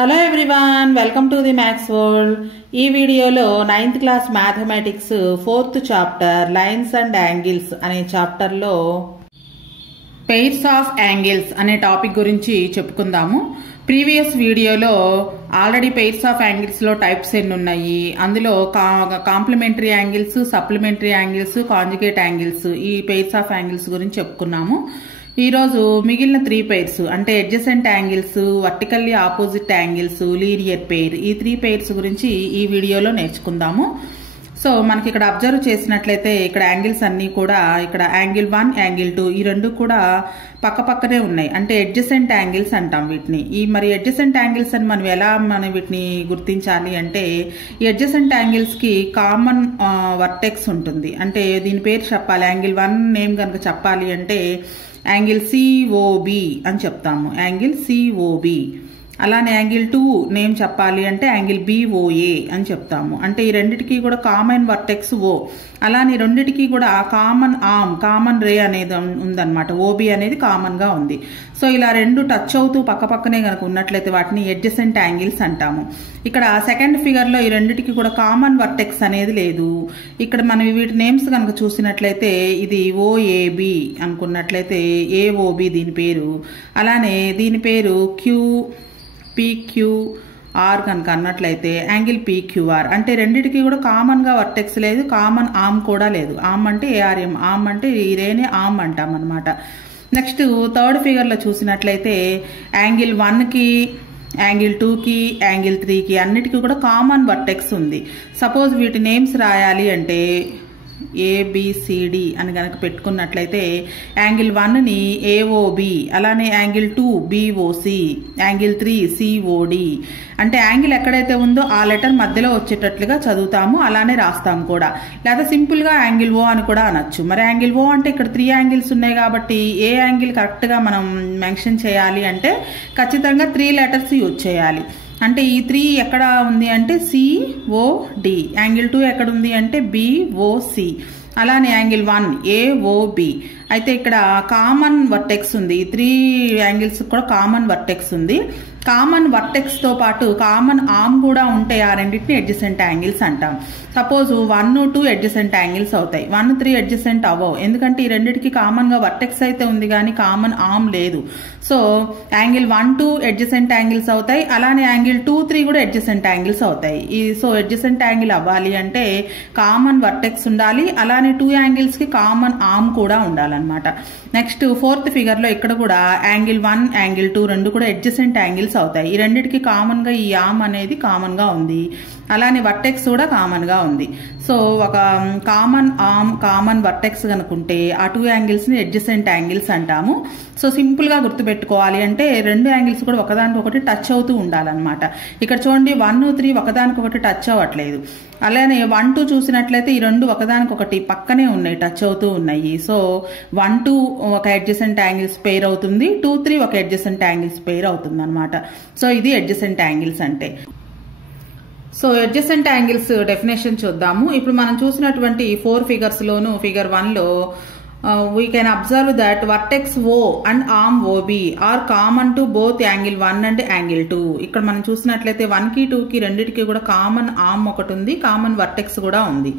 Hello everyone, welcome to the maths world. ఈ వీడియోలో 9th class mathematics 4th chapter lines and angles అనే చాప్టర్లో pairs of angles అనే topic గురించి చెప్పుకుందాము. ప్రీవియస్ వీడియోలో ఆల్రెడీ పెయిర్స్ ఆఫ్ యాంగిల్స్లో టైప్స్ ఎన్ని ఉన్నాయి, అందులో complementary angles, supplementary angles, conjugate angles, ఈ పెయిర్స్ ఆఫ్ యాంగిల్స్ గురించి చెప్పుకున్నాము. ఈరోజు మిగిలిన 3 పెయిర్స్ అంటే adjacent angles, vertically opposite angles, linear pair, ఈ 3 పెయిర్స్ గురించి ఈ వీడియోలో నేర్చుకుందాము. సో మనకి ఇక్కడ అబ్జర్వ్ చేసినట్లయితే ఇక్కడ యాంగిల్స్ అన్నీ కూడా ఇక్కడ యాంగిల్ 1, యాంగిల్ 2 ఈ రెండు కూడా పక్క పక్కనే ఉన్నాయి. అంటే అడ్జసెంట్ యాంగిల్స్ అంటాం వీటిని. ఈ మరి అడ్జసెంట్ యాంగిల్స్ అని మనం వీటిని గుర్తించాలి అంటే ఈ అడ్జసెంట్ యాంగిల్స్ కి కామన్ వర్టెక్స్ ఉంటుంది. అంటే దీని పేరు చెప్పాలి, యాంగిల్ 1 నేమ్ కనుక చెప్పాలి అంటే యాంగిల్ సిఓబి అని చెప్తాము, యాంగిల్ సిఓబి. అలానే యాంగిల్ 2 నేమ్ చెప్పాలి అంటే యాంగిల్ బిఓఏ అని చెప్తాము. అంటే ఈ రెండిటికి కూడా కామన్ వర్టెక్స్ ఓ. అలానే రెండిటికి కూడా కామన్ ఆర్మ్, కామన్ రే అనేది ఉందన్నమాట. ఓబి అనేది కామన్ గా ఉంది. సో ఇలా రెండు టచ్ అవుతూ పక్క పక్కనే కనుక ఉన్నట్లయితే వాటిని అడ్జసెంట్ యాంగిల్స్ అంటాము. ఇక్కడ సెకండ్ ఫిగర్ లో ఈ రెండిటికి కూడా కామన్ వర్టెక్స్ అనేది లేదు. ఇక్కడ మనం వీటి నేమ్స్ కనుక చూసినట్లయితే ఇది ఓఏబి అనుకున్నట్లయితే ఏఓబి దీని పేరు. అలానే దీని పేరు PQR కనుక అన్నట్లయితే యాంగిల్ PQR. అంటే రెండిటికి కూడా కామన్ గా వర్టెక్స్ లేదు, కామన్ ఆర్మ్ కూడా లేదు. ఆర్మ్ అంటే ARM, ఆర్మ్ అంటే ఈ రేనే ఆర్మ్ అంటాం అనమాట. నెక్స్ట్ థర్డ్ ఫిగర్ లో చూసినట్లయితే యాంగిల్ 1 కి, యాంగిల్ 2 కి, యాంగిల్ 3 కి అన్నిటికీ కూడా కామన్ వర్టెక్స్ ఉంది. సపోజ్ వీటి నేమ్స్ రాయాలి అంటే ABCD అని కనుక పెట్టుకున్నట్లయితే యాంగిల్ 1 ని AOB, అలానే యాంగిల్ 2 BOC, యాంగిల్ 3 COD. అంటే యాంగిల్ ఎక్కడైతే ఉందో ఆ లెటర్ మధ్యలో వచ్చేటట్లుగా చదువుతాము, అలానే రాస్తాము కూడా. లేదా సింపుల్ గా యాంగిల్ O అని కూడా అనొచ్చు. మరి యాంగిల్ O అంటే ఇక్కడ 3 యాంగిల్స్ ఉన్నాయి కాబట్టి ఏ యాంగిల్ కరెక్ట్ గా మనం మెన్షన్ చేయాలి అంటే ఖచ్చితంగా 3 లెటర్స్ యూజ్ చేయాలి. అంటే ఈ 3 ఎక్కడ ఉంది అంటే COD, యాంగిల్ 2 ఎక్కడ ఉంది అంటే BOC, అలానే యాంగిల్ 1 AOB. అయితే ఇక్కడ కామన్ వర్టెక్స్ ఉంది. ఈ 3 యాంగిల్స్ కూడా కామన్ వర్టెక్స్ ఉంది. కామన్ వర్టెక్స్ తో పాటు కామన్ ఆర్మ్ కూడా ఉంటే ఆ రెండింటిని అడ్జసెంట్ యాంగిల్స్ అంటాం. సపోజ్ 1, 2 అడ్జసెంట్ యాంగిల్స్ అవుతాయి, 1, 3 అడ్జసెంట్ అవ్వవు. ఎందుకంటే ఈ రెండింటికి కామన్ గా వర్టెక్స్ అయితే ఉంది కానీ కామన్ ఆర్మ్ లేదు. సో యాంగిల్ 1, 2 అడ్జసెంట్ యాంగిల్స్ అవుతాయి. అలానే యాంగిల్ 2, 3 కూడా అడ్జసెంట్ యాంగిల్స్ అవుతాయి. సో అడ్జసెంట్ యాంగిల్ అవ్వాలి అంటే కామన్ వర్టెక్స్ ఉండాలి, అలానే 2 యాంగిల్స్ కి కామన్ ఆర్మ్ కూడా ఉండాలన్నమాట. నెక్స్ట్ ఫోర్త్ ఫిగర్ లో ఇక్కడ కూడా యాంగిల్ 1, యాంగిల్ 2 రెండు కూడా అడ్జసెంట్ యాంగిల్స్ అవుతాయి. ఈ రెండింటికి కామన్ గా ఈ ఆర్మ్ అనేది కామన్ గా ఉంది, అలానే వర్టెక్స్ కూడా కామన్ గా ఉంది. సో ఒక కామన్ ఆర్మ్, కామన్ వర్టెక్స్ కనుకుంటే ఆ 2 యాంగిల్స్ ని అడ్జసెంట్ యాంగిల్స్ అంటాము. సో సింపుల్ గా గుర్తుపెట్టుకోవాలి అంటే 2 యాంగిల్స్ కూడా ఒకదానికొకటి టచ్ అవుతూ ఉండాలన్నమాట. ఇక్కడ చూడండి 1, 3 ఒకదానికొకటి టచ్ అవ్వట్లేదు. అలానే 1, 2 చూసినట్లయితే ఈ రెండు ఒకదానికొకటి పక్కనే ఉన్నాయి, టచ్ అవుతూ ఉన్నాయి. సో 1, 2 ఒక అడ్జసెంట్ యాంగిల్స్ పెయిర్ అవుతుంది, 2, 3 ఒక అడ్జసెంట్ యాంగిల్స్ పెయిర్ అవుతుంది అనమాట. సో ఇది అడ్జసెంట్ యాంగిల్స్ అంటే. సో అడ్జసెంట్ యాంగిల్స్ డెఫినేషన్ చూద్దాము. ఇప్పుడు మనం చూసినటువంటి 4 ఫిగర్స్ లోను ఫిగర్ 1 లో we can observe that vertex O and arm OB are common to both angle 1 and angle 2. ఇక్కడ మనం చూసినట్లయితే 1 కి 2 కి రెండిటికి కూడా కామన్ ఆర్మ్ ఒకటి ఉంది, కామన్ వర్టెక్స్ కూడా ఉంది.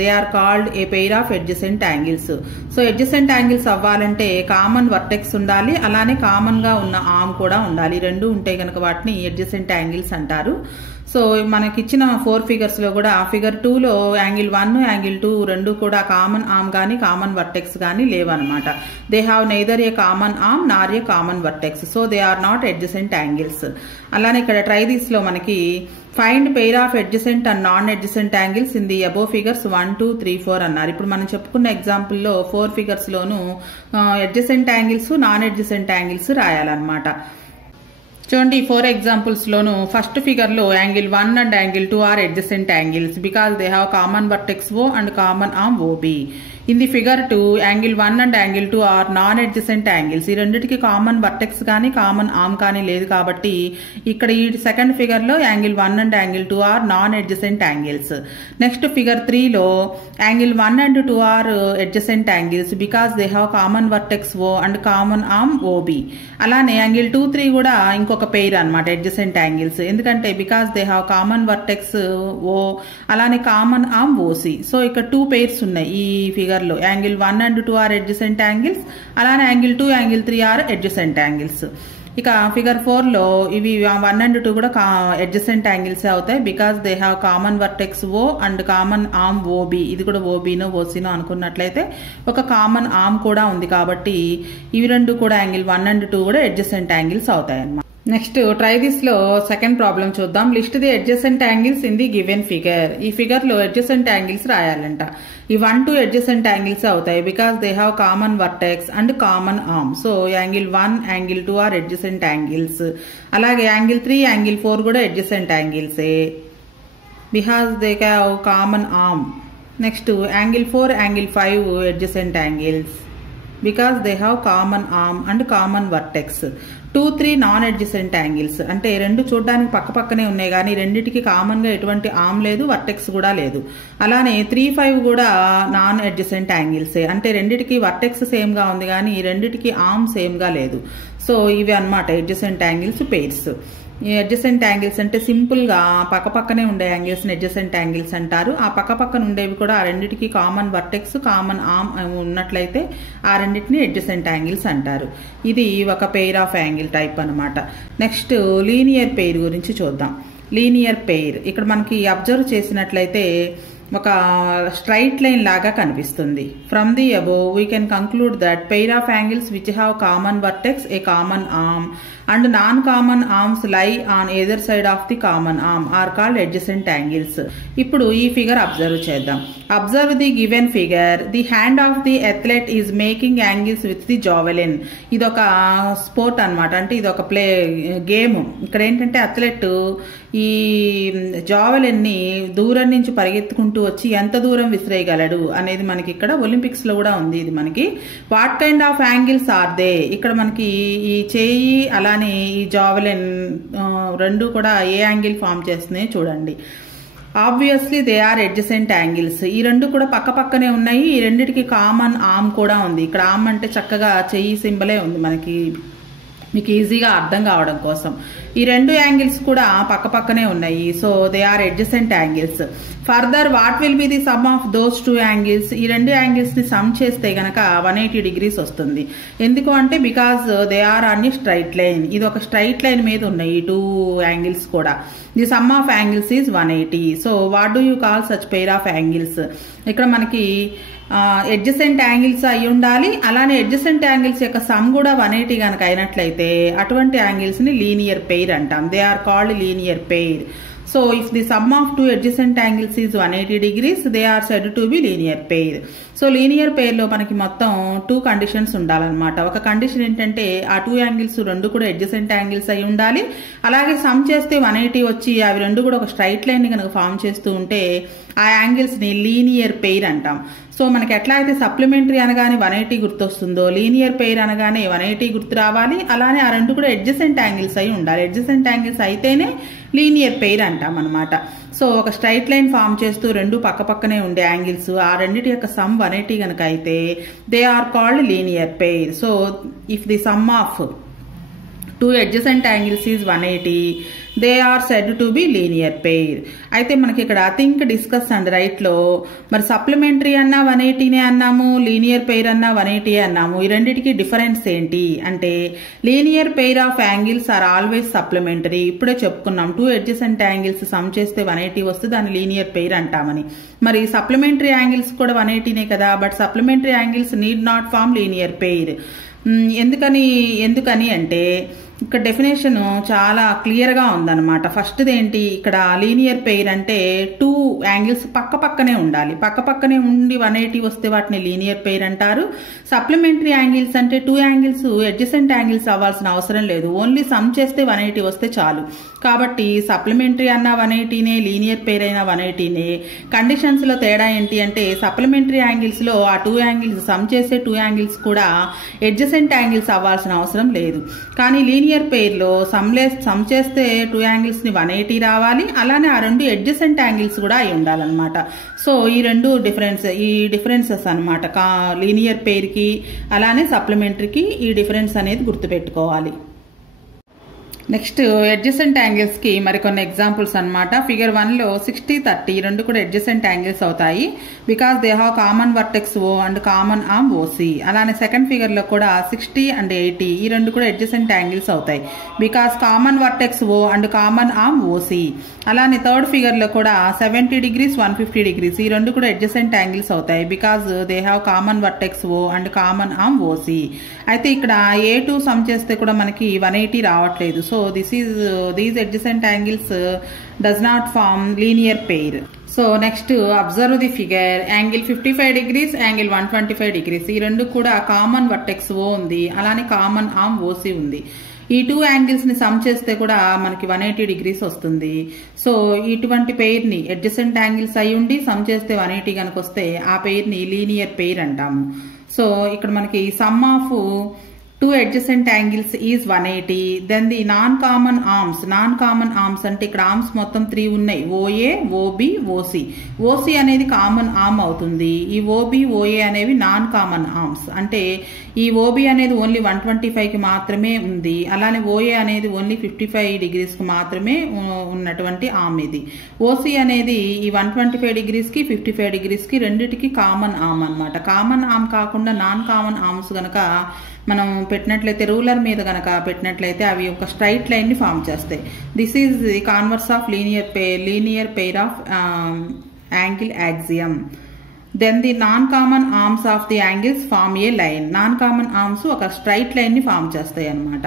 They are called a pair of adjacent angles. So adjacent angles అవ్వాలంటే కామన్ వర్టెక్స్ ఉండాలి, అలానే కామన్ గా ఉన్న ఆర్మ్ కూడా ఉండాలి. రెండు ఉంటే కనుక వాటిని అడ్జసెంట్ యాంగిల్స్ అంటారు. సో మనకి ఇచ్చిన 4 ఫిగర్స్ లో కూడా ఫిగర్ 2 లో యాంగిల్ 1, యాంగిల్ 2 రెండు కూడా కామన్ ఆర్మ్ గానీ కామన్ వర్టెక్స్ గానీ లేవన్నమాట. They have neither a common arm nor a common vertex. So they are not adjacent angles. అలానే ఇక్కడ ట్రై దిస్ లో మనకి find pair of adjacent and non adjacent angles in the above figures 1, 2, 3, 4 అన్నారు. ఇప్పుడు మనం చెప్పుకున్న ఎగ్జాంపుల్ లో 4 figures లోను adjacent angles, non adjacent angles రాయాలన్నమాట. చూడండి 4 ఎగ్జాంపుల్స్ లోను ఫస్ట్ ఫిగర్ లో angle 1 and angle 2 are adjacent angles because they have common vertex O and common arm OB. In the figure 2 angle 1 and angle 2 are non adjacent angles. ఈ రెండింటికి common vertex కానీ common arm కానీ లేదు కాబట్టి ఇక్కడ ఈ second figure లో angle 1 and angle 2 are non adjacent angles. Next figure 3 లో angle 1 and 2 are adjacent angles because they have common vertex O and common arm OB. అలానే యాంగిల్ 2, 3 కూడా ఇంకొక పెయిర్ అనమాట అడ్జసెంట్ యాంగిల్స్. ఎందుకంటే because they have common vertex O అలానే common arm OC. So ఇక్కడ 2 pairs ఉన్నాయి ఈ ఫిగర్ లో. Angle 1 and 2 are adjacent angles, అలానే angle 2, angle 3 are adjacent angles. ఇక ఫిగర్ 4 లో ఇవి 1 అండ్ 2 కూడా అడ్జసెంట్ యాంగిల్స్ అవుతాయి because they have common vertex O and common arm OB. ఇది కూడా ఓబీనో ఓసీనో అనుకున్నట్లయితే ఒక కామన్ ఆర్మ్ కూడా ఉంది కాబట్టి ఇవి రెండు కూడా యాంగిల్ 1 అండ్ 2 కూడా అడ్జసెంట్ యాంగిల్స్ అవుతాయి అన్నమాట. నెక్స్ట్ ట్రై దిస్ లో సెకండ్ ప్రాబ్లం చూద్దాం. List the adjacent angles in the given figure. ఈ ఫిగర్ లో అడ్జసెంట్ యాంగిల్స్ రాయాలంట. ఈ 1, 2 అడ్జసెంట్ యాంగిల్స్ అవుతాయి because they have common vertex and common arm. So angle 1, angle 2 are adjacent angles. అలాగే angle 3, angle 4 కూడా adjacent యాంగిల్సే because they have common arm. Next angle 4, angle 5 adjacent angles because they have common arm and common vertex. 2, 3 non adjacent angles అంటే రెండు చూడడానికి పక్క పక్కనే ఉన్నాయి కానీ రెండింటికి కామన్ గా ఎటువంటి ఆర్మ్ లేదు, వర్టెక్స్ కూడా లేదు. అలానే 3, 5 కూడా నాన్ అడ్జసెంట్ యాంగిల్సే అంటే రెండింటికి వర్టెక్స్ సేమ్ గా ఉంది కానీ రెండింటికి ఆర్మ్ సేమ్ గా లేదు. సో ఇవి అన్నమాట అడ్జసెంట్ యాంగిల్స్ పెయిర్స్. ఈ అడ్జసెంట్ యాంగిల్స్ అంటే సింపుల్ గా పక్క పక్కనే ఉండే యాంగిల్స్ ని అడ్జసెంట్ యాంగిల్స్ అంటారు. ఆ పక్క పక్కన ఉండేవి కూడా ఆ రెండింటికి కామన్ వర్టెక్స్ కామన్ ఆర్మ్ ఉన్నట్లయితే ఆ రెండింటిని అడ్జసెంట్ యాంగిల్స్ అంటారు. ఇది ఒక పెయిర్ ఆఫ్ యాంగిల్ టైప్ అన్నమాట. నెక్స్ట్ లీనియర్ పెయిర్ గురించి చూద్దాం. లీనియర్ పెయిర్ ఇక్కడ మనకి అబ్జర్వ్ చేసినట్లయితే ఒక స్ట్రైట్ లైన్ లాగా కనిపిస్తుంది. From the above we can conclude that pair of angles which have common vertex, A common arm and non-common arms lie on either side of the common arm are called adjacent angles. ఇప్పుడు ఈ figure observe చేద్దాం. Observe the given figure. The hand of the athlete is making angles with the javelin. ఇది ఒక sport అనమాట, అంటే ఇది ఒక game. ఇక్కడ ఏంటంటే అథ్లెట్ ఈ జావెలిన్ ని దూరం నుంచి పరిగెత్తుకుంటూ వచ్చి ఎంత దూరం విసిరేయగలడు అనేది మనకి ఇక్కడ ఒలింపిక్స్ లో కూడా ఉంది. ఇది మనకి what kind of angles are they. ఇక్కడ మనకి ఈ చేయి అలానే ఈ జావెలిన్ రెండు కూడా ఏ యాంగిల్ ఫామ్ చేస్తున్నాయి చూడండి. Obviously they are adjacent angles. ఈ రెండు కూడా పక్క పక్కనే ఉన్నాయి. ఈ రెండిటికి కామన్ ఆర్మ్ కూడా ఉంది. ఇక్కడ ఆర్మ్ అంటే చక్కగా చెయ్యి సింబలే ఉంది మనకి, మీకు ఈజీగా అర్థం కావడం కోసం. ఈ రెండు యాంగిల్స్ కూడా పక్క పక్కనే ఉన్నాయి. So they are adjacent angles. Further what will be the sum of those 2 angles. ఈ రెండు యాంగిల్స్ ని సమ్ చేస్తే గనక 180 degrees వస్తుంది. ఎందుకు అంటే because they are on the straight line. ఇది ఒక స్ట్రైట్ లైన్ మీద ఉన్నాయి ఈ 2 యాంగిల్స్ కూడా. The sum of angles is 180. So what do you call such pair of angles. ఇక్కడ మనకి అడ్జసెంట్ యాంగిల్స్ అయి ఉండాలి. అలానే అడ్జసెంట్ యాంగిల్స్ యొక్క సమ్ కూడా 180 కనుక అయినట్లయితే అటువంటి యాంగిల్స్ ని లీనియర్ పెయిర్ అంటాం. They are called linear pair. So if the sum of 2 adjacent angles is 180 degrees, they are said to be linear pair. So linear pair లో మనకి మొత్తం 2 కండిషన్స్ ఉండాలన్నమాట. ఒక కండిషన్ ఏంటంటే ఆ 2 యాంగిల్స్ రెండు కూడా అడ్జసెంట్ యాంగిల్స్ అయి ఉండాలి. అలాగే సమ్ చేస్తే 180 వచ్చి అవి రెండు కూడా ఒక స్ట్రైట్ లైన్ ని కనుక ఫామ్ చేస్తూ ఉంటే ఆ యాంగిల్స్ ని లీనియర్ పెయిర్ అంటాం. సో మనకి ఎట్లా అయితే సప్లిమెంటరీ అనగానే 180 గుర్తొస్తుందో లీనియర్ పెయిర్ అనగానే 180 గుర్తు రావాలి. అలానే ఆ రెండు కూడా అడ్జసెంట్ యాంగిల్స్ అయి ఉండాలి. అడ్జసెంట్ యాంగిల్స్ అయితేనే లీనియర్ పెయిర్ అంటాం అనమాట. సో ఒక స్ట్రైట్ లైన్ ఫామ్ చేస్తూ రెండు పక్క పక్కనే ఉండే యాంగిల్స్ ఆ రెండింటి యొక్క సమ్ 180 కనుక అయితే they are called linear pair. So if the sum of 2 adjacent angles is 180, they are said to be linear pair. అయితే మనకి ఇక్కడ థింక్ డిస్కస్ అండ్ రైట్ లో మరి సప్లిమెంటరీ అన్నా 180 అన్నాము, లీనియర్ పెయిర్ అన్నా 180 అన్నాము. ఈ రెండింటికి డిఫరెన్స్ ఏంటి అంటే linear pair of angles are always supplementary. ఇప్పుడే చెప్పుకున్నాం 2 adjacent angles సమ్ చేస్తే 180 వస్తే దాన్ని లీనియర్ పెయిర్ అంటామని. మరి సప్లిమెంటరీ యాంగిల్స్ కూడా 180నే కదా, but supplementary angles need not form linear pair. ఎందుకని అంటే ఇక్కడ డెఫినేషన్ చాలా క్లియర్గా ఉందన్నమాట. ఫస్ట్ది ఏంటి, ఇక్కడ లీనియర్ పెయిర్ అంటే 2 యాంగిల్స్ పక్క పక్కనే ఉండాలి. పక్క పక్కనే ఉండి 180 వస్తే వాటిని లీనియర్ పెయిర్ అంటారు. సప్లిమెంటరీ యాంగిల్స్ అంటే 2 యాంగిల్స్ అడ్జసెంట్ యాంగిల్స్ అవ్వాల్సిన అవసరం లేదు, ఓన్లీ సమ్ చేస్తే 180 వస్తే చాలు. కాబట్టి సప్లిమెంటరీ అన్న 180నే, లీనియర్ పెయిర్ అయినా 180నే. కండిషన్స్ లో తేడా ఏంటి అంటే సప్లిమెంటరీ యాంగిల్స్ లో ఆ 2 యాంగిల్స్ సమ్ చేసే 2 యాంగిల్స్ కూడా అడ్జసెంట్ యాంగిల్స్ అవ్వాల్సిన అవసరం లేదు. కానీ లీనియర్ పెయిర్ లో సమ్ చేస్తే 2 యాంగిల్స్ ని 180 రావాలి, అలానే ఆ 2 అడ్జసెంట్ యాంగిల్స్ కూడా అయి ఉండాలన్నమాట. సో ఈ 2 డిఫరెన్సెస్ అనమాట. లీనియర్ పెయిర్ కి అలానే సప్లిమెంటరీకి ఈ డిఫరెన్స్ అనేది గుర్తుపెట్టుకోవాలి. నెక్స్ట్ అడ్జసెంట్ యాంగిల్స్ కి మరికొన్ని ఎగ్జాంపుల్స్ అన్నమాట. ఫిగర్ 1 లో 60, 30 రెండు కూడా అడ్జసెంట్ యాంగిల్స్ అవుతాయి because they have common vertex O and common arm OC. అలానే సెకండ్ ఫిగర్ లో కూడా 60 అండ్ 80 ఈ రెండు కూడా అడ్జసెంట్ యాంగిల్స్ అవుతాయి because common vertex O and common arm OC. అలానే థర్డ్ ఫిగర్ లో కూడా 70 degrees 150 degrees ఈ రెండు కూడా అడ్జసెంట్ యాంగిల్స్ అవుతాయి because they have common vertex O and common arm OC. అయితే ఇక్కడ A2 సమ్ చేస్తే కూడా మనకి 180 రావట్లేదు. So these adjacent angles does not form linear pair. So next observe the figure. Angle 55 degrees, angle 125 degrees ఈ రెండు కూడా కామన్ వర్టెక్స్ O ఉంది, అలానే కామన్ ఆర్మ్ OC ఉంది. ఈ 2 యాంగిల్స్ ని సమ్ చేస్తే కూడా మనకి 180 డిగ్రీస్ వస్తుంది. సో ఇటువంటి పెయిర్ ని అడ్జసెంట్ యాంగిల్స్ అయి ఉండి సమ్ చేస్తే 180 కనుక వస్తే ఆ పెయిర్ ని లీనియర్ పెయిర్ అంటాము. సో ఇక్కడ మనకి some of 2 adjacent angles is 180. Then the non-common arms అంటే ఇక్కడ ఆర్మ్స్ మొత్తం 3 ఉన్నాయి, OA, OB, OC. OC అనేది కామన్ ఆర్మ్ అవుతుంది. ఈ OB, OA అనేవి నాన్ కామన్ ఆర్మ్స్. అంటే ఈ OB అనేది ఓన్లీ 125 కి మాత్రమే ఉంది, అలానే OA అనేది ఓన్లీ 55 degrees కి మాత్రమే ఉన్నటువంటి ఆర్మ్ ఇది. OC అనేది ఈ 125 degrees కి 55 degrees కి రెండిటికి కామన్ ఆర్మ్ అన్నమాట. కామన్ ఆర్మ్ కాకుండా నాన్ కామన్ ఆర్మ్స్ గనక మనం పెట్టినట్లయితే రూలర్ మీద గనక పెట్టినట్లయితే అవి ఒక స్ట్రైట్ లైన్ ని ఫామ్ చేస్తాయి. This is the converse of linear pair of angle axiom. Then the non common arms of the angles form a line. Non common arms ఒక స్ట్రైట్ లైన్ ని ఫామ్ చేస్తాయి అన్నమాట.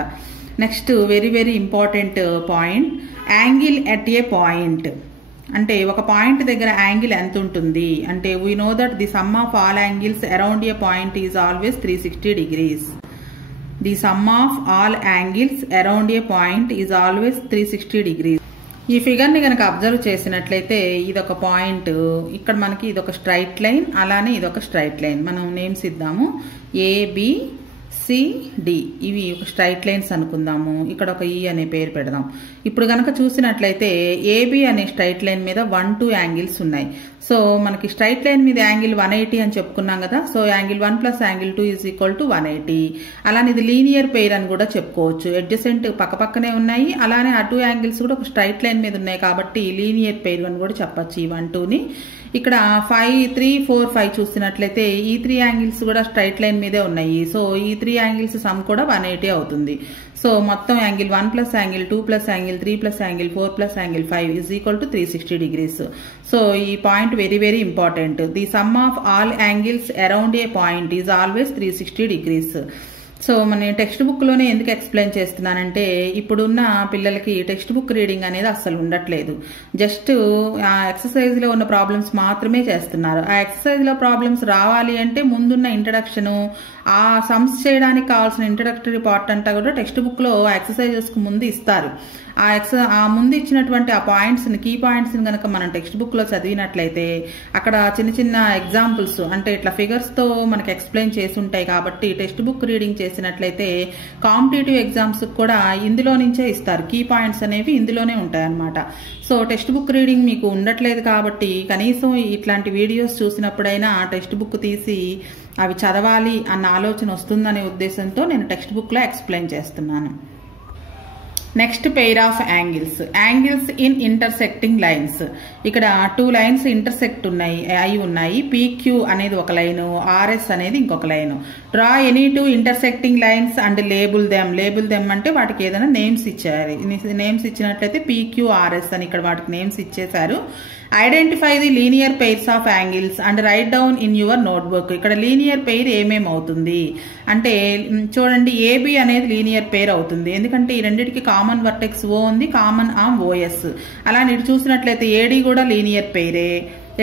Next very very important point, angle at a point. అంటే ఒక point దగ్గర angle ఎంత ఉంటుంది అంటే we know that the sum of all angles around a point is always 360 degrees. The sum of all angles around a point is always 360 degrees. ఈ figure ని కనుక observe చేసినట్లయితే ఇదొక పాయింట్, ఇక్కడ మనకి ఇదొక స్ట్రైట్ లైన్, అలానే ఇదొక స్ట్రైట్ లైన్. మనం నేమ్స్ ఇద్దాము, ABCD ఇవి ఒక స్ట్రైట్ లైన్స్ అనుకుందాము. ఇక్కడ ఒక E అనే పేరు పెడదాం. ఇప్పుడు గనక చూసినట్లయితే AB అనే స్ట్రైట్ లైన్ మీద 1, 2 యాంగిల్స్ ఉన్నాయి. సో మనకి స్ట్రైట్ లైన్ మీద యాంగిల్ 180 అని చెప్పుకున్నాం కదా. So angle 1 plus angle 2 is equal to 180. అలానే ఇది లీనియర్ పెయిర్ అని కూడా చెప్పుకోవచ్చు. అడ్జసెంట్ పక్కపక్కనే ఉన్నాయి, అలానే ఆ 2 యాంగిల్స్ కూడా ఒక స్ట్రైట్ లైన్ మీద ఉన్నాయి కాబట్టి లీనియర్ పెయిర్ అని కూడా చెప్పచ్చు ఈ 1, 2ని. ఇక్కడ 5, 3, 4, 5 చూసినట్లయితే ఈ 3 యాంగిల్స్ కూడా స్ట్రైట్ లైన్ మీదే ఉన్నాయి. సో ఈ 3 యాంగిల్స్ సమ్ కూడా 180 అవుతుంది. సో మొత్తం angle 1 plus angle 2 plus angle 3 plus angle 4 plus angle 5 is equal to 360 degrees. So ఈ point very very important. The sum of all angles around a point is always 360 degrees. So మన text book లోనే ఎందుకు explain చేస్తున్నానంటే ఇప్పుడున్న పిల్లలకి text book reading అనేది అస్సలు ఉండట్లేదు. జస్ట్ ఆ ఎక్సర్సైజ్ లో ఉన్న ప్రాబ్లమ్స్ మాత్రమే చేస్తున్నారు. ఆ ఎక్సర్సైజ్ లో ప్రాబ్లమ్స్ రావాలి అంటే ముందున్న ఇంట్రడక్షన్, ఆ సమ్స్ చేయడానికి కావాల్సిన ఇంట్రడక్టరీ పార్ట్ అంతా కూడా టెక్స్ట్ బుక్ లో ఎక్సర్సైజెస్ కు ముందు ఇస్తారు. ఆ ముందు ఇచ్చినటువంటి ఆ పాయింట్స్ ని, కీ పాయింట్స్ ని కనుక మనం టెక్స్ట్ బుక్ లో చదివినట్లయితే అక్కడ చిన్న చిన్న ఎగ్జాంపుల్స్ అంటే ఇట్లా ఫిగర్స్ తో మనకి ఎక్స్ప్లెయిన్ చేసి ఉంటాయి. కాబట్టి టెక్స్ట్ బుక్ రీడింగ్ చేసినట్లయితే కాంపిటేటివ్ ఎగ్జామ్స్ కూడా ఇందులో నుంచే ఇస్తారు. కీ పాయింట్స్ అనేవి ఇందులోనే ఉంటాయి అన్నమాట. సో టెక్స్ట్ బుక్ రీడింగ్ మీకు ఉండట్లేదు కాబట్టి కనీసం ఇట్లాంటి వీడియోస్ చూసినప్పుడైనా టెక్స్ట్ బుక్ తీసి అవి చదవాలి అన్న ఆలోచన వస్తుందనే ఉద్దేశంతో నేను టెక్స్ట్ బుక్ లో ఎక్స్ప్లెయిన్ చేస్తున్నాను. Next pair of angles, angles in intersecting lines. ఇక్కడ 2 లైన్స్ ఇంటర్సెక్ట్ ఉన్నాయి. PQ అనేది ఒక లైను, RS అనేది ఇంకొక line. Draw any 2 intersecting lines and label them అంటే వాటికి ఏదైనా నేమ్స్ ఇచ్చారు. నేమ్స్ ఇచ్చినట్లయితే PQRS అని ఇక్కడ వాటికి నేమ్స్ ఇచ్చేశారు. Identify the linear pairs of angles and right down in your notebook. ఇక్కడ లీనియర్ పెయిర్ ఏమేమి అవుతుంది అంటే చూడండి, AB అనేది లీనియర్ పెయిర్ అవుతుంది, ఎందుకంటే ఈ రెండింటికి కామన్ వర్టెక్స్ O ఉంది, కామన్ ఆర్మ్ OS. అలానే ఇటు చూసినట్లయితే AD కూడా లీనియర్ పెయిరే.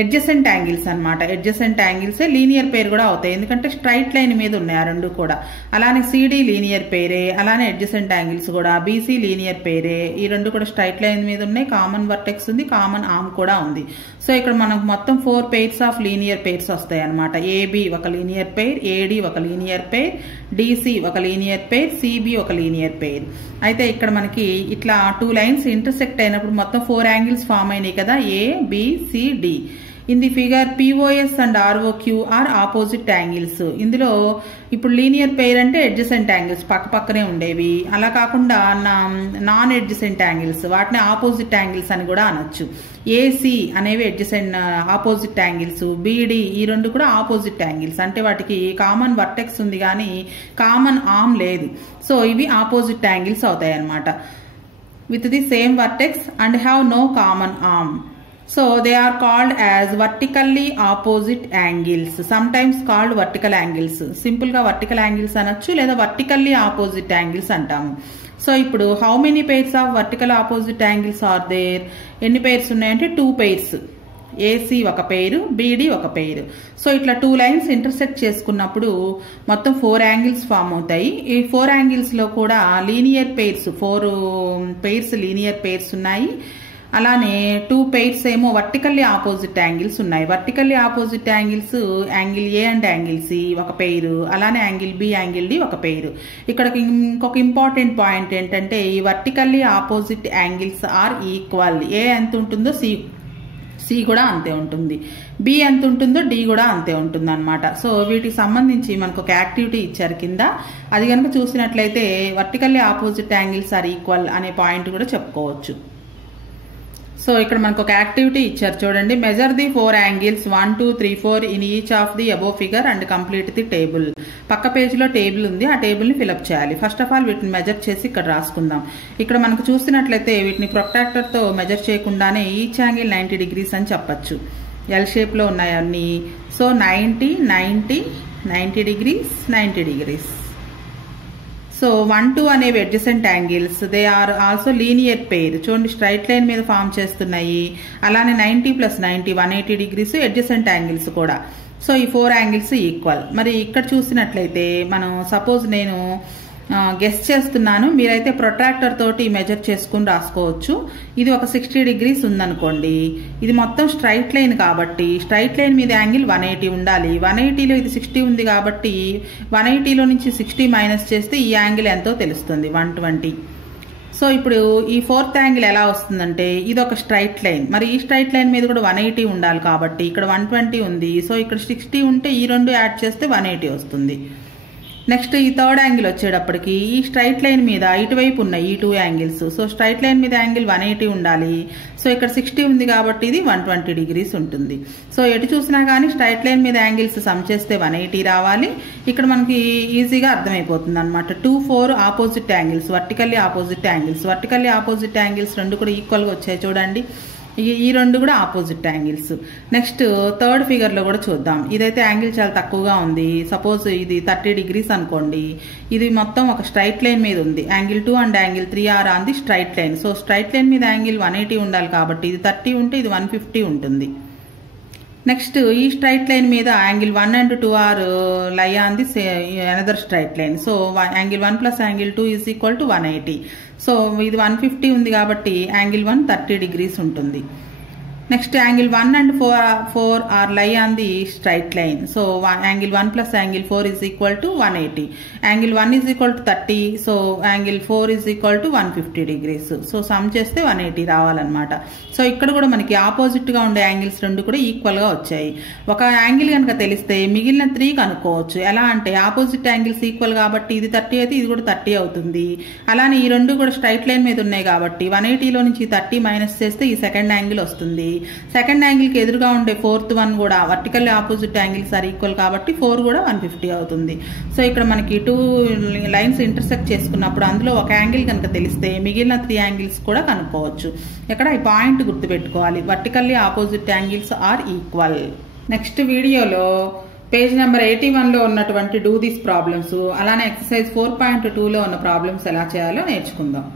ఎడ్జసెంట్ యాంగిల్స్ అనమాట, ఎడ్జసెంట్ యాంగిల్స్ లీనియర్ పెయిర్ కూడా అవుతాయి, ఎందుకంటే స్ట్రైట్ లైన్ మీద ఉన్నాయి ఆ రెండు కూడా. అలానే CD లీనియర్ పెయిరే, అలానే ఎడ్జసెంట్ యాంగిల్స్ కూడా. BC లీనియర్ పెయిరే, ఈ రెండు కూడా స్ట్రైట్ లైన్ మీద ఉన్నాయి, కామన్ వర్టెక్స్ ఉంది, కామన్ ఆర్మ్ కూడా ఉంది. సో ఇక్కడ మనకు మొత్తం 4 పెయిర్స్ ఆఫ్ లీనియర్ పెయిర్స్ వస్తాయి అనమాట. AB ఒక లీనియర్ పెయిర్, AD ఒక లీనియర్ పెయిర్, DC ఒక లీనియర్ పెయిర్, CB ఒక లీనియర్ పెయిర్. అయితే ఇక్కడ మనకి ఇట్లా 2 లైన్స్ ఇంటర్సెక్ట్ అయినప్పుడు మొత్తం 4 యాంగిల్స్ ఫామ్ అయినాయి కదా, ABCD. In the figure POS and ROQ are opposite angles. ఇందులో ఇప్పుడు లీనియర్ పెయిర్ అంటే ఎడ్జసెంట్ యాంగిల్స్ పక్కనే ఉండేవి, అలా కాకుండా నాన్ ఎడ్జసెంట్ యాంగిల్స్ వాటిని ఆపోజిట్ యాంగిల్స్ అని కూడా అనొచ్చు. AC అనేవి ఎడ్జసెంట్ ఆపోజిట్ యాంగిల్స్, BD ఈ రెండు కూడా ఆపోజిట్ యాంగిల్స్, అంటే వాటికి కామన్ వర్టెక్స్ ఉంది కానీ కామన్ ఆర్మ్ లేదు. సో ఇవి ఆపోజిట్ యాంగిల్స్ అవుతాయి అన్నమాట. With the same vertex and have no common arm. So they are called as vertically opposite angles, sometimes called vertical angles. Simple గా vertical angles అనొచ్చు, లేదా vertically opposite angles అంటాము. So ఇప్పుడు how many pairs of vertical opposite angles are there? ఎన్ని pairs ఉన్నాయంటే 2 pairs. AC ఒక పేరు, BD ఒక పేరు. సో ఇట్లా 2 లైన్స్ ఇంటర్సెక్ట్ చేసుకున్నప్పుడు మొత్తం 4 యాంగిల్స్ ఫామ్ అవుతాయి. ఈ 4 యాంగిల్స్ లో కూడా linear pairs 4 pairs linear pairs ఉన్నాయి. అలానే 2 పెయిర్స్ ఏమో వర్టికల్లీ ఆపోజిట్ యాంగిల్స్ ఉన్నాయి. Vertically opposite angles angle A and angle C ఒక పెయిర్, అలానే యాంగిల్ B యాంగిల్ D ఒక పెయిర్. ఇక్కడ ఇంకొక ఇంపార్టెంట్ పాయింట్ ఏంటంటే ఈ vertically opposite angles are equal. A ఎంత ఉంటుందో C కూడా అంతే ఉంటుంది, B ఎంత ఉంటుందో D కూడా అంతే ఉంటుంది అనమాట. సో వీటికి సంబంధించి మనకు ఒక యాక్టివిటీ ఇచ్చారు కింద, అది కనుక చూసినట్లయితే vertically opposite angles are equal అనే పాయింట్ కూడా చెప్పుకోవచ్చు. సో ఇక్కడ మనకు ఒక యాక్టివిటీ ఇచ్చారు చూడండి, measure the 4 angles 1, 2, 3, 4 in each of the above figure and complete the table. పక్క పేజీలో టేబుల్ ఉంది, ఆ టేబుల్ ని ఫిల్అప్ చేయాలి. ఫస్ట్ ఆఫ్ ఆల్ వీటిని మెజర్ చేసి ఇక్కడ రాసుకుందాం. ఇక్కడ మనకు చూసినట్లయితే వీటిని ప్రొట్రాక్టర్ తో మెజర్ చేయకుండానే ఈచ్ యాంగిల్ 90 డిగ్రీస్ అని చెప్పచ్చు. ఎల్ షేప్ లో ఉన్నాయి అన్ని. So 90, 90, 90 degrees, 90 degrees. సో 1, 2 అనేవి adjacent angles, they are also linear pair. చూడండి స్ట్రైట్ లైన్ మీద ఫామ్ చేస్తున్నాయి. అలానే 90 + 90 180 డిగ్రీస్ అడ్జసెంట్ యాంగిల్స్ కూడా. సో ఈ 4 యాంగిల్స్ ఈక్వల్. మరి ఇక్కడ చూసినట్లయితే మనం సపోజ్ నేను గెస్ చేస్తున్నాను, మీరైతే ప్రొట్రాక్టర్ తోటి మెజర్ చేసుకుని రాసుకోవచ్చు. ఇది ఒక 60 డిగ్రీస్ ఉందనుకోండి, ఇది మొత్తం స్ట్రైట్ లైన్ కాబట్టి స్ట్రైట్ లైన్ మీద యాంగిల్ 180 ఉండాలి. 180లో ఇది 60 ఉంది కాబట్టి 180లో నుంచి 60 మైనస్ చేస్తే ఈ యాంగిల్ ఎంతో తెలుస్తుంది, 120. సో ఇప్పుడు ఈ 4th యాంగిల్ ఎలా వస్తుందంటే ఇది ఒక స్ట్రైట్ లైన్, మరి ఈ స్ట్రైట్ లైన్ మీద కూడా 180 ఉండాలి కాబట్టి ఇక్కడ 120 ఉంది. సో ఇక్కడ 60 ఉంటే ఈ రెండు యాడ్ చేస్తే 180 వస్తుంది. నెక్స్ట్ ఈ 3rd యాంగిల్ వచ్చేటప్పటికి ఈ స్ట్రైట్ లైన్ మీద ఇటువైపు ఉన్నాయి ఈ 2 యాంగిల్స్. సో స్ట్రైట్ లైన్ మీద యాంగిల్ 180 ఉండాలి. సో ఇక్కడ 60 ఉంది కాబట్టి ఇది 120 డిగ్రీస్ ఉంటుంది. సో ఎటు చూసినా కానీ స్ట్రైట్ లైన్ మీద యాంగిల్స్ సమ్ చేస్తే 180 రావాలి. ఇక్కడ మనకి ఈజీగా అర్థమైపోతుంది అనమాట. 2, 4 opposite angles, vertically opposite angles. Vertically opposite angles రెండు కూడా ఈక్వల్గా వచ్చాయి చూడండి, ఈ రెండు కూడా opposite angles. Next 3rd figure లో కూడా చూద్దాం. ఇదైతే యాంగిల్ చాలా తక్కువగా ఉంది, సపోజ్ ఇది 30 డిగ్రీస్ అనుకోండి. ఇది మొత్తం ఒక స్ట్రైట్ లైన్ మీద ఉంది. Angle 2 and angle 3 are on the straight line. So straight line మీద యాంగిల్ 180 ఉండాలి కాబట్టి ఇది 30 ఉంటే ఇది 150 ఉంటుంది. నెక్స్ట్ ఈ స్ట్రైట్ లైన్ మీద angle 1 and 2 are lie on the another straight line. So angle 1 + angle 2 is equal to 180. So ఇది 150 ఉంది కాబట్టి యాంగిల్ 1 30 డిగ్రీస్ ఉంటుంది. Next angle 1 and 4 are lie on the straight line. So angle 1 plus angle 4 is equal to 180. Angle 1 is equal to 30. So angle 4 is equal to 150 degrees. So some చేస్తే 180 రావాలన్నమాట. So ఇక్కడ కూడా మనకి opposite గా ఉండే angles రెండు కూడా equal గా వచ్చాయి. ఒక యాంగిల్ కనుక తెలిస్తే మిగిలిన 3 కనుక్కోవచ్చు. ఎలా అంటే ఆపోజిట్ యాంగిల్స్ ఈక్వల్ కాబట్టి ఇది 30 అయితే ఇది కూడా 30 అవుతుంది. అలానే ఈ రెండు కూడా స్ట్రైట్ లైన్ మీద ఉన్నాయి కాబట్టి 180లో నుంచి 30 మైనస్ చేస్తే ఈ సెకండ్ యాంగిల్ వస్తుంది. సెకండ్ యాంగిల్ కి ఎదురుగా ఉండే ఫోర్త్ వన్ కూడా vertical opposite angles are equal కాబట్టి 4 కూడా 150 అవుతుంది. సో ఇక్కడ మనకి 2 లైన్స్ ఇంటర్సెక్ట్ చేసుకున్నప్పుడు అందులో ఒక యాంగిల్ కనుక తెలిస్తే మిగిలిన 3 యాంగిల్స్ కూడా కనుక్కోవచ్చు. ఇక్కడ ఈ పాయింట్ గుర్తుపెట్టుకోవాలి, vertically opposite angles are equal. Next వీడియోలో పేజ్ నెంబర్ 81లో ఉన్నటువంటి డూ దిస్ ప్రాబ్లమ్స్, అలానే ఎక్సర్సైజ్ 4.2లో ఉన్న ప్రాబ్లమ్స్ ఎలా చేయాలో నేర్చుకుందాం.